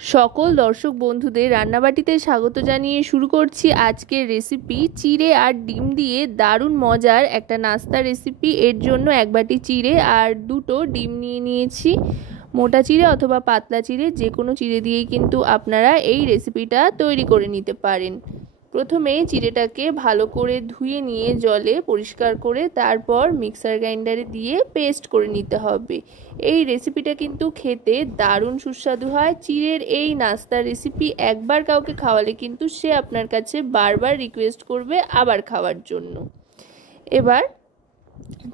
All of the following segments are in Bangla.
সকল দর্শক বন্ধুদের রান্নাবাটিতে স্বাগত জানিয়ে শুরু করছি আজকের রেসিপি। চিড়ে আর ডিম দিয়ে দারুণ মজার একটা নাস্তা রেসিপি। এর জন্য এক বাটি চিড়ে আর দুটো ডিম নিয়ে নিয়েছি। মোটা চিড়ে অথবা পাতলা চিড়ে, যে কোনো চিড়ে দিয়েই কিন্তু আপনারা এই রেসিপিটা তৈরি করে নিতে পারেন। প্রথমে চিড়েটাকে ভালো করে ধুয়ে নিয়ে জলে পরিষ্কার করে তারপর মিক্সার গ্রাইন্ডারে দিয়ে পেস্ট করে নিতে হবে। এই রেসিপিটা কিন্তু খেতে দারুণ সুস্বাদু হয়। চিড়ের এই নাস্তা রেসিপি একবার কাউকে খাওয়ালে কিন্তু সে আপনার কাছে বারবার রিকোয়েস্ট করবে আবার খাওয়ার জন্য। এবার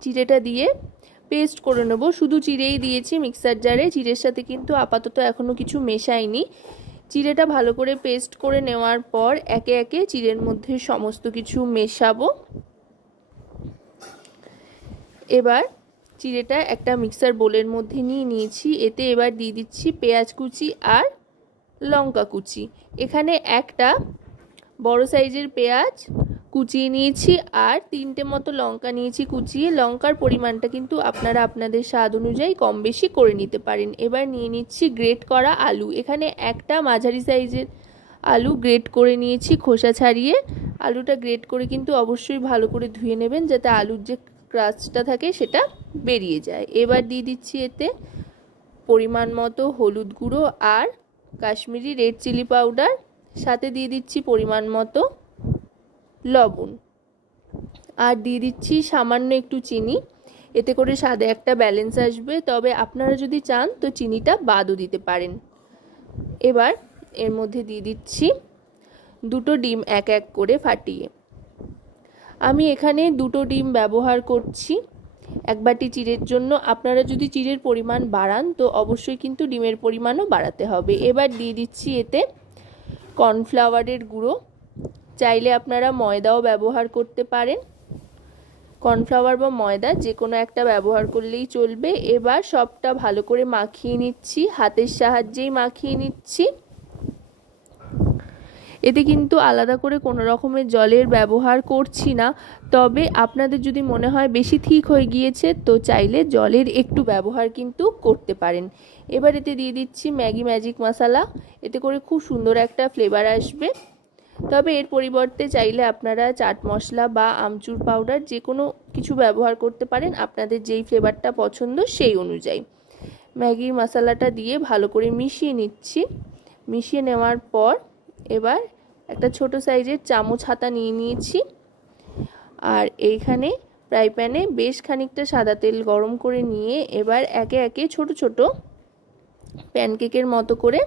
চিড়েটা দিয়ে পেস্ট করে নেব। শুধু চিড়েই দিয়েছি মিক্সার জারে, চিড়ের সাথে কিন্তু আপাতত এখনও কিছু মেশাইনি। চিড়েটা ভালো করে পেস্ট করে নেওয়ার পর একে একে চিড়ের মধ্যে সমস্ত কিছু মেশাবো। এবার চিড়েটা একটা মিক্সার বোলের মধ্যে নিয়ে নিয়েছি। এতে এবার দিয়ে দিচ্ছি পেঁয়াজ কুচি আর লঙ্কা কুচি। এখানে একটা বড় সাইজের পেঁয়াজ কুচিয়ে নিয়েছি আর 3টে মতো লঙ্কা নিয়েছি কুচিয়ে। লঙ্কার পরিমাণটা কিন্তু আপনারা আপনাদের স্বাদ অনুযায়ী কম বেশি করে নিতে পারেন। এবার নিয়ে নিচ্ছি গ্রেট করা আলু। এখানে একটা মাঝারি সাইজের আলু গ্রেট করে নিয়েছি খোসা ছাড়িয়ে। আলুটা গ্রেট করে কিন্তু অবশ্যই ভালো করে ধুয়ে নেবেন যাতে আলুর যে ক্রাস্টটা থাকে সেটা বেরিয়ে যায়। এবার দিয়ে দিচ্ছি এতে পরিমাণ মতো হলুদ গুঁড়ো আর কাশ্মীরি রেড চিলি পাউডার, সাথে দিয়ে দিচ্ছি পরিমাণ মতো লবণ আর দিয়ে দিচ্ছি সামান্য একটু চিনি। এতে করে স্বাদে একটা ব্যালেন্স আসবে, তবে আপনারা যদি চান তো চিনিটা বাদও দিতে পারেন। এবার এর মধ্যে দিয়ে দিচ্ছি দুটো ডিম এক এক করে ফাটিয়ে। আমি এখানে দুটো ডিম ব্যবহার করছি এক বাটি চিড়ের জন্য। আপনারা যদি চিড়ের পরিমাণ বাড়ান তো অবশ্যই কিন্তু ডিমের পরিমাণও বাড়াতে হবে। এবার দিয়ে দিচ্ছি এতে কর্নফ্লাওয়ারের গুঁড়ো, চাইলে আপনারা ময়দাও ব্যবহার করতে পারেন। কর্নফ্লাওয়ার বা ময়দা যে কোনো একটা ব্যবহার করলেই চলবে। এবার সবটা ভালো করে মাখিয়ে নিচ্ছি, হাতের সাহায্যেই মাখিয়ে নিচ্ছি। এতে কিন্তু আলাদা করে কোনো রকমের জলের ব্যবহার করছি না, তবে আপনাদের যদি মনে হয় বেশি ঠিক হয়ে গিয়েছে তো চাইলে জলের একটু ব্যবহার কিন্তু করতে পারেন। এবার এতে দিয়ে দিচ্ছি ম্যাগি ম্যাজিক মশলা। এতে করে খুব সুন্দর একটা ফ্লেভার আসবে। তবে এর পরিবর্তে চাইলে আপনারা চাট মশলা বা আমচুর পাউডার যে কোনো কিছু ব্যবহার করতে পারেন আপনাদের যেই ফ্লেভারটা পছন্দ সেই অনুযায়ী। ম্যাগি মশলাটা দিয়ে ভালো করে মিশিয়ে নিচ্ছি। মিশিয়ে নেওয়ার পর এবার একটা ছোট সাইজের চামচ হাতা নিয়ে নিয়েছি আর এইখানে ফ্রাই প্যানে বেশ খানিকটা সাদা তেল গরম করে নিয়ে এবার একে একে ছোট ছোট প্যানকেকের মতো করে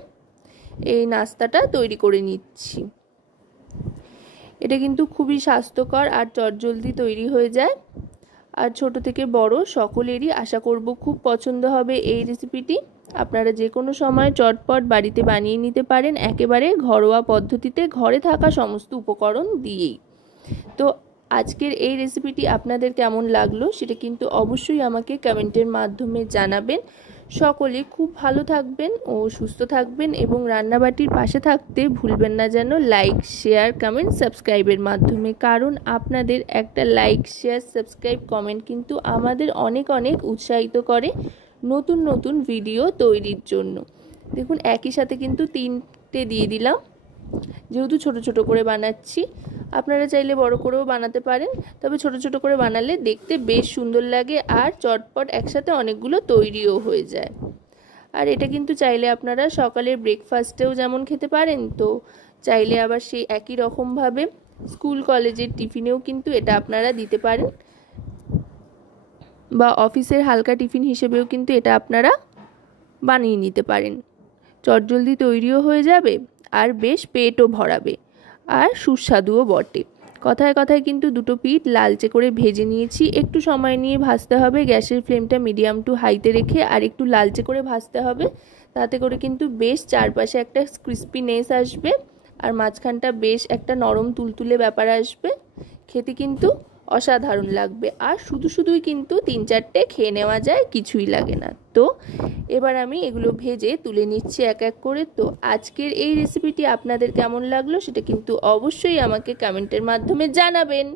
এই নাস্তাটা তৈরি করে নিচ্ছি। এটা কিন্তু খুবই স্বাস্থ্যকর আর চটজলদি তৈরি হয়ে যায়, আর ছোট থেকে বড় সকলেরই আশা করব খুব পছন্দ হবে এই রেসিপিটি। আপনারা যে কোনো সময় চটপট বাড়িতে বানিয়ে নিতে পারেন একেবারে ঘরোয়া পদ্ধতিতে, ঘরে থাকা সমস্ত উপকরণ দিয়েই। তো আজকের এই রেসিপিটি আপনাদের কেমন লাগলো সেটা কিন্তু অবশ্যই আমাকে কমেন্টের মাধ্যমে জানাবেন। সকলে খুব ভালো থাকবেন ও সুস্থ থাকবেন এবং রান্নাবাটির পাশে থাকতে ভুলবেন না যেন লাইক শেয়ার কমেন্ট সাবস্ক্রাইবের মাধ্যমে, কারণ আপনাদের একটা লাইক শেয়ার সাবস্ক্রাইব কমেন্ট কিন্তু আমাদের অনেক অনেক উৎসাহিত করে নতুন নতুন ভিডিও তৈরির জন্য। দেখুন একই সাথে কিন্তু 3টে দিয়ে দিলাম, যেহেতু ছোট ছোট করে বানাচ্ছি। আপনারা চাইলে বড় করেও বানাতে পারেন, তবে ছোট ছোট করে বানালে দেখতে বেশ সুন্দর লাগে আর চটপট একসাথে অনেকগুলো তৈরিও হয়ে যায়। আর এটা কিন্তু চাইলে আপনারা সকালের ব্রেকফাস্টেও যেমন খেতে পারেন, তো চাইলে আবার সেই একই রকমভাবে স্কুল কলেজের টিফিনেও কিন্তু এটা আপনারা দিতে পারেন, বা অফিসের হালকা টিফিন হিসেবেও কিন্তু এটা আপনারা বানিয়ে নিতে পারেন। চটজলদি তৈরিও হয়ে যাবে আর বেশ পেটও ভরাবে আর সুস্বাদুও বটে। কথায় কথায় কিন্তু দুটো পিঠ লালচে করে ভেজে নিয়েছি। একটু সময় নিয়ে ভাজতে হবে, গ্যাসের ফ্লেমটা মিডিয়াম টু হাইতে রেখে আর একটু লালচে করে ভাজতে হবে। তাতে করে কিন্তু বেশ চারপাশে একটা ক্রিস্পিনেস আসবে আর মাঝখানটা বেশ একটা নরম তুলতুলে ব্যাপার আসবে। খেতে কিন্তু অসাধারণ লাগবে আর শুধু শুধুই কিন্তু 3-4টে খেয়ে নেওয়া যায়, কিছুই লাগে না। তো এবার আমি এগুলো ভেজে তুলে নিচ্ছি এক এক করে। তো আজকের এই রেসিপিটি আপনাদের কেমন লাগলো সেটা কিন্তু অবশ্যই আমাকে কমেন্টের মাধ্যমে জানাবেন।